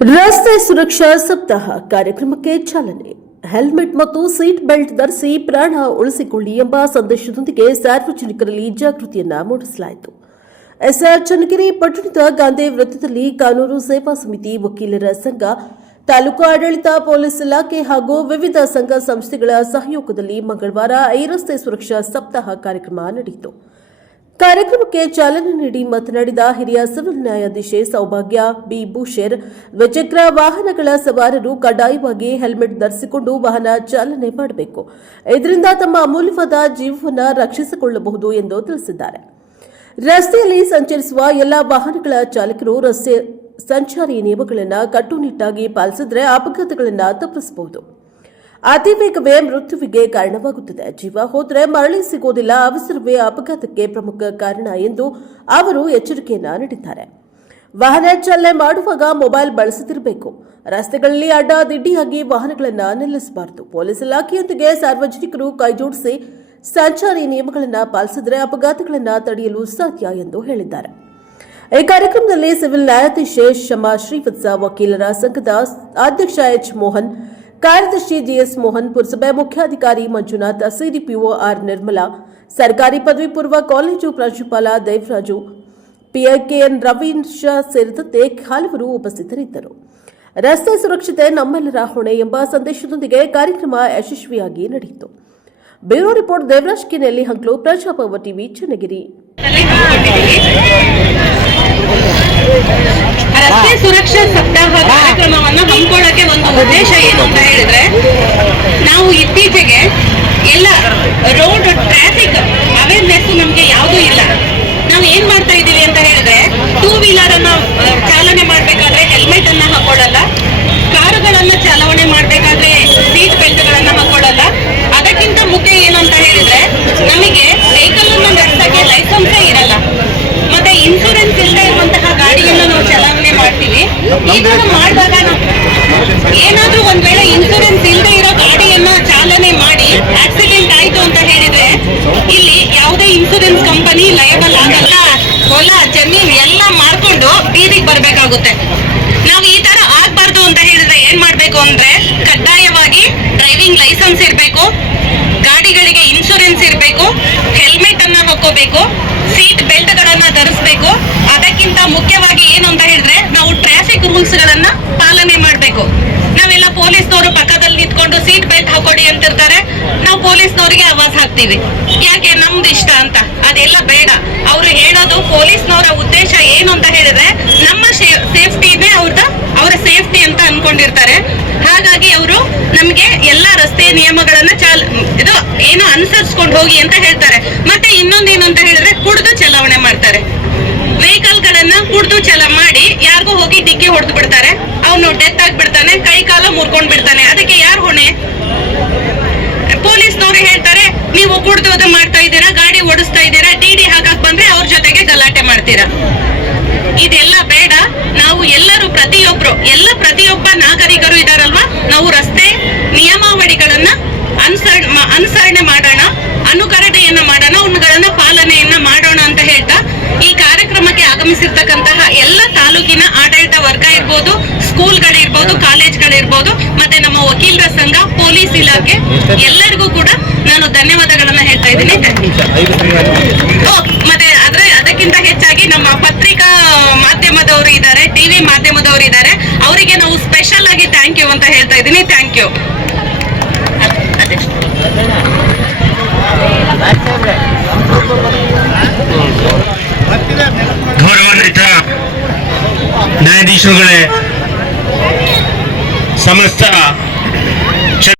ರಸ್ತೆ ಸುರಕ್ಷಾ ಸಪ್ತಾಹ ಕಾರ್ಯಕ್ರಮಕ್ಕೆ ಚಾಲನೆ. ಹೆಲ್ಮೆಟ್ ಮತ್ತು ಸೀಟ್ ಬೆಲ್ಟ್ ಧರಿಸಿ ಪ್ರಾಣ ಉಳಿಸಿಕೊಳ್ಳಿ ಎಂಬ ಸಂದೇಶದೊಂದಿಗೆ ಸಾರ್ವಜನಿಕರಲ್ಲಿ ಜಾಗೃತಿಯನ್ನ ಮೂಡಿಸಲಾಯಿತು. ಎಸ್ಆರ್ ಚನ್ನಗಿರಿ ಪಟ್ಟಣದ ಗಾಂಧಿ ವೃತ್ತದಲ್ಲಿ ಕಾನೂನು ಸೇವಾ ಸಮಿತಿ, ವಕೀಲರ ಸಂಘ, ತಾಲೂಕು ಆಡಳಿತ, ಪೊಲೀಸ್ ಇಲಾಖೆ ಹಾಗೂ ವಿವಿಧ ಸಂಘ ಸಂಸ್ಥೆಗಳ ಸಹಯೋಗದಲ್ಲಿ ಮಂಗಳವಾರ ಈ ರಸ್ತೆ ಸುರಕ್ಷಾ ಸಪ್ತಾಹ ಕಾರ್ಯಕ್ರಮ ನಡೆಯಿತು. ಕಾರ್ಯಕ್ರಮಕ್ಕೆ ಚಾಲನೆ ನೀಡಿ ಮಾತನಾಡಿದ ಹಿರಿಯ ಸಿವಿಲ್ ನ್ಯಾಯಾಧೀಶೆ ಸೌಭಾಗ್ಯ ಬಿ. ಭೂಷೇರ್, ದ್ವಿಚಕ್ರ ವಾಹನಗಳ ಸವಾರರು ಕಡ್ಡಾಯವಾಗಿ ಹೆಲ್ಮೆಟ್ ಧರಿಸಿಕೊಂಡು ವಾಹನ ಚಾಲನೆ ಮಾಡಬೇಕು. ಇದರಿಂದ ತಮ್ಮ ಅಮೂಲ್ಯವಾದ ಜೀವವನ್ನು ರಕ್ಷಿಸಿಕೊಳ್ಳಬಹುದು ಎಂದು ತಿಳಿಸಿದ್ದಾರೆ. ರಸ್ತೆಯಲ್ಲಿ ಸಂಚರಿಸುವ ಎಲ್ಲಾ ವಾಹನಗಳ ಚಾಲಕರು ರಸ್ತೆ ಸಂಚಾರಿ ನಿಯಮಗಳನ್ನು ಕಟ್ಟುನಿಟ್ಟಾಗಿ ಪಾಲಿಸಿದರೆ ಅಪಘಾತಗಳನ್ನು ತಪ್ಪಿಸಬಹುದು. ಅತಿ ವೇಗವೇ ಮೃತ್ಯುವಿಗೆ ಕಾರಣವಾಗುತ್ತದೆ. ಜೀವ ಹೋದರೆ ಮರಳಿ ಸಿಗೋದಿಲ್ಲ. ಅವಸರವೇ ಅಪಘಾತಕ್ಕೆ ಪ್ರಮುಖ ಕಾರಣ ಎಂದು ಅವರು ಎಚ್ಚರಿಕೆಯನ್ನ ನೀಡಿದ್ದಾರೆ. ವಾಹನ ಚಾಲನೆ ಮಾಡುವಾಗ ಮೊಬೈಲ್ ಬಳಸದಿರಬೇಕು. ರಸ್ತೆಗಳಲ್ಲಿ ಅಡ್ಡಾದಿಡ್ಡಿಯಾಗಿ ವಾಹನಗಳನ್ನು ನಿಲ್ಲಿಸಬಾರದು. ಪೊಲೀಸ್ ಇಲಾಖೆಯೊಂದಿಗೆ ಸಾರ್ವಜನಿಕರು ಕೈಜೋಡಿಸಿ ಸಂಚಾರಿ ನಿಯಮಗಳನ್ನು ಪಾಲಿಸಿದರೆ ಅಪಘಾತಗಳನ್ನು ತಡೆಯಲು ಸಾಧ್ಯ ಎಂದು ಹೇಳಿದ್ದಾರೆ. ಈ ಕಾರ್ಯಕ್ರಮದಲ್ಲಿ ಸಿವಿಲ್ ನ್ಯಾಯಾಧೀಶೆ ಶಮಾ ಶ್ರೀವತ್ಸ, ವಕೀಲರ ಸಂಘದ ಅಧ್ಯಕ್ಷ ಎಚ್. ಮೋಹನ್, ಕಾರ್ಯದರ್ಶಿ ಜಿಎಸ್ ಮೋಹನ್, ಪುರಸಭೆ ಮುಖ್ಯಾಧಿಕಾರಿ ಮಂಜುನಾಥ್, ಸಿಡಿಪಿಒ ಆರ್. ನಿರ್ಮಲಾ, ಸರ್ಕಾರಿ ಪದವಿ ಪೂರ್ವ ಕಾಲೇಜು ಪ್ರಾಂಶುಪಾಲ ದೇವರಾಜು, ಪಿಐಕೆಎನ್ ರವೀಶ್ ಸೇರಿದಂತೆ ಹಲವರು ಉಪಸ್ಥಿತರಿದ್ದರು. ರಸ್ತೆ ಸುರಕ್ಷತೆ ನಮ್ಮೆಲ್ಲರ ಹೊಣೆ ಎಂಬ ಸಂದೇಶದೊಂದಿಗೆ ಕಾರ್ಯಕ್ರಮ ಯಶಸ್ವಿಯಾಗಿ ನಡೆಯಿತು. Bureau report Devaraj K. ನೆಲ್ಲಿಹಂಕ್ಲು, ಪ್ರಜಾಭವ ಟಿವಿ, ಚನ್ನಗಿರಿ. ರಸ್ತೆ ಸುರಕ್ಷಾ ಸಪ್ತಾಹ ಕಾರ್ಯಕ್ರಮವನ್ನು ಹಮ್ಮಿಕೊಳ್ಳಕ್ಕೆ ಒಂದು ಉದ್ದೇಶ ಏನು ಅಂತ ಹೇಳಿದ್ರೆ, ನಾವು ಇತ್ತೀಚೆಗೆ ಎಲ್ಲ ರೋಡ್ ಟ್ರಾಫಿಕ್ ಅವೇರ್ನೆಸ್ ನಮ್ಗೆ ಯಾವುದೂ ಇಲ್ಲ. ನಾವು ಏನ್ ಮಾಡ್ತಾ ಇದ್ದೀವಿ ಅಂತ ಹೇಳಿದ್ರೆ, ಟೂ ವೀಲರ್ ಅನ್ನ ಚಾಲನೆ ಮಾಡ್ಬೇಕಾದ್ರೆ ಹೆಲ್ಮೆಟ್ ಅನ್ನ ಹಾಕೊಳ್ಳಲ್ಲ, ಕಾರುಗಳನ್ನ ಚಾಲನೆ ಮಾಡ್ಬೇಕಾದ್ರೆ ಸೀಟ್ ಬೆಲ್ಟ್ ಗಳನ್ನ ಹಾಕೊಳ್ಳಲ್ಲ. ಅದಕ್ಕಿಂತ ಮುಖ್ಯ ಏನು ಅಂತ ಹೇಳಿದ್ರೆ, ನಮಗೆ ವೆಹಿಕಲ್ ಅನ್ನ ನಡೆಸಕ್ಕೆ ಲೈಸೆನ್ಸೇ ಇರಲ್ಲ, ಮತ್ತೆ ಇನ್ಶೂರೆನ್ಸ್ ಇಲ್ಲದೆ ಇರುವಂತಹ ಗಾಡಿಯನ್ನು ನಾವು ಚಲಾವಣೆ ಮಾಡ್ತೀವಿ. ಇದನ್ನು ಮಾಡಿದಾಗ ಏನಾದ್ರೂ ಒಂದ್ ವೇಳೆ ಇನ್ಶೂರೆನ್ಸ್ ಇಲ್ಲದೆ ಇರೋ ಗಾಡಿಯನ್ನ ಚಾಲನೆ ಮಾಡಿ ಆಕ್ಸಿಡೆಂಟ್ ಆಯ್ತು ಅಂತ ಹೇಳಿದ್ರೆ, ಇಲ್ಲಿ ಯಾವುದೇ ಇನ್ಶೂರೆನ್ಸ್ ಕಂಪನಿ ಲಯಬಲ್ ಆಗಲ್ಲ. ಹೊಲ ಜಮೀನ್ ಎಲ್ಲ ಮಾಡ್ಕೊಂಡು ಬೀದಿಗೆ ಬರ್ಬೇಕಾಗುತ್ತೆ. ನಾವು ಈ ತರ ಆಗ್ಬಾರ್ದು ಅಂತ ಹೇಳಿದ್ರೆ ಏನ್ ಮಾಡ್ಬೇಕು ಅಂದ್ರೆ, ಕಡ್ಡಾಯವಾಗಿ ಡ್ರೈವಿಂಗ್ ಲೈಸೆನ್ಸ್ ಇರಬೇಕು, ಗಾಡಿಗಳಿಗೆ ಇನ್ಶೂರೆನ್ಸ್ ಇರಬೇಕು, ಹೆಲ್ಮೆಟ್ ಅನ್ನ ಹಾಕೋಬೇಕು, ಸೀಟ್ ಬೆಲ್ಟ್ ಗಳನ್ನ ಧರಿಸಬೇಕು. ಅದಕ್ಕಿಂತ ಮುಖ್ಯವಾಗಿ ಏನು ಅಂತ ಹೇಳಿದ್ರೆ, ನಾವು ಟ್ರಾಫಿಕ್ ರೂಲ್ಸ್ ಗಳನ್ನ ಪಾಲನೆ ಮಾಡಬೇಕು. ನಾವೆಲ್ಲ ಪೊಲೀಸ್ನವರು ಪಕ್ಕದಲ್ಲಿ ನಿಂತ್ಕೊಂಡು ಸೀಟ್ ಬೆಲ್ಟ್ ಹಾಕೊಡಿ ಅಂತಿರ್ತಾರೆ, ನಾವು ಪೊಲೀಸ್ನವರಿಗೆ ಆವಾಜ್ ಹಾಕ್ತಿವಿ, ಯಾಕೆ ನಮ್ದು ಇಷ್ಟ ಅಂತ. ಅದೆಲ್ಲ ಬೇಡ. ಅವ್ರು ಹೇಳೋದು, ಪೊಲೀಸ್ನವರ ಉದ್ದೇಶ ಏನು ಅಂತ ಹೇಳಿದ್ರೆ, ನಮ್ಮ ಸೇಫ್ಟಿನೇ ಅವರ ಸೇಫ್ಟಿ ಅಂತ ಅನ್ಕೊಂಡಿರ್ತಾರೆ. ಹಾಗಾಗಿ ಅವರು ನಮ್ಗೆ ಎಲ್ಲಾ ರಸ್ತೆ ನಿಯಮಗಳನ್ನ ಇದು ಏನು ಅನುಸರಿಸ್ಕೊಂಡು ಹೋಗಿ ಅಂತ ಹೇಳ್ತಾರೆ. ಮತ್ತೆ ಇನ್ನೊಂದೇನು ಅಂತ ಹೇಳಿದ್ರೆ, ಕುಡಿದು ಚಲಾವಣೆ ಮಾಡ್ತಾರೆ. ವೆಹಿಕಲ್ ಗಳನ್ನ ಕುಡಿದು ಚಲ ಮಾಡಿ ಯಾರಿಗೂ ಹೋಗಿ ಡಿಕ್ಕಿ ಹೊಡೆದು ಬಿಡ್ತಾರೆ. ಅವನು ಡೆತ್ ಆಗ್ಬಿಡ್ತಾನೆ, ಕೈ ಕಾಲ ಮುರ್ಕೊಂಡ್ ಬಿಡ್ತಾನೆ. ಅದಕ್ಕೆ ಯಾರು ಹೊಣೆ? ಪೊಲೀಸ್ನವ್ರು ಹೇಳ್ತಾರೆ, ನೀವು ಕುಡಿದು ಮಾಡ್ತಾ ಇದ್ದೀರಾ, ಗಾಡಿ ಓಡಿಸ್ತಾ ಇದ್ದೀರಾ, ಡಿಡಿ ಹಾಕಕ್ ಬಂದ್ರೆ ಅವ್ರ ಜೊತೆಗೆ ಗಲಾಟೆ ಮಾಡ್ತೀರಾ. ಇದೆಲ್ಲ ಬೇಡ. ನಾವು ಎಲ್ಲರೂ ಪ್ರತಿಯೊಬ್ಬ ನಾಗರಿಕರು ಇದಾರಲ್ವಾ, ನಾವು ರಸ್ತೆ ನಿಯಮಾವಳಿಗಳನ್ನ ಅನುಸರಣೆ ಮಾಡೋಣ, ಅನುಕರಣೆಯನ್ನ ಮಾಡೋಣ, ಅವುಗಳನ್ನ ಪಾಲನೆಯನ್ನ ಮಾಡೋಣ ಅಂತ ಹೇಳ್ತಾ, ಈ ಕಾರ್ಯಕ್ರಮಕ್ಕೆ ಆಗಮಿಸಿರ್ತಕ್ಕಂತಹ ಎಲ್ಲ ತಾಲೂಕಿನ ಆಡಳಿತ ವರ್ಗ ಇರ್ಬೋದು, ಸ್ಕೂಲ್ಗಳಿರ್ಬೋದು, ಕಾಲೇಜ್ಗಳಿರ್ಬೋದು, ಮತ್ತೆ ನಮ್ಮ ವಕೀಲರ ಸಂಘ, ಪೊಲೀಸ್ ಇಲಾಖೆ ಎಲ್ಲರಿಗೂ ಕೂಡ ನಾನು ಧನ್ಯವಾದಗಳನ್ನ ಹೇಳ್ತಾ ಇದ್ದೀನಿ. ಮತ್ತೆ ಅದಕ್ಕಿಂತ ಹೆಚ್ಚಾಗಿ ನಮ್ಮ ಪತ್ರಿಕಾ ಮಾಧ್ಯಮದವರು ಇದ್ದಾರೆ, ಟಿವಿ ಮಾಧ್ಯಮದವರು ಇದ್ದಾರೆ, ಅವರಿಗೆ ನಾವು ಸ್ಪೆಷಲ್ ಆಗಿ ಥ್ಯಾಂಕ್ ಯು ಅಂತ ಹೇಳ್ತಾ ಇದ್ದೀನಿ. Thank you. ಗೌರವಾನ್ವಿತ ನ್ಯಾಯಾಧೀಶರುಗಳೇ, ಸಮಸ್ತ